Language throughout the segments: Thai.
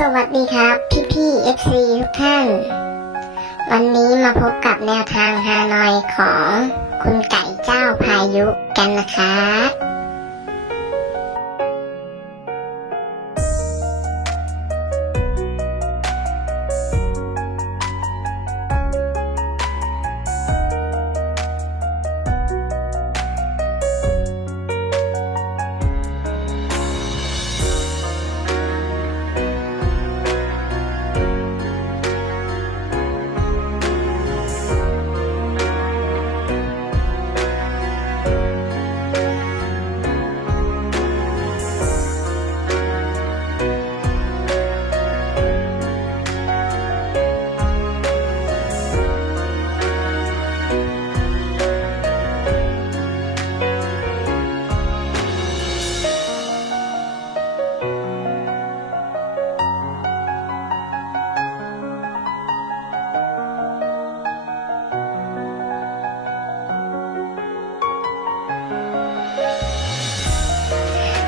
สวัสดีครับพี่FC ทุกท่านวันนี้มาพบกับแนวทางฮานอยของคุณไก่เจ้าพายุกันนะครับ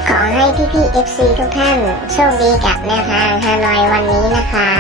ขอให้พี่FC ทุกท่านโชคดีกับแนวทางฮานอยวันนี้นะคะ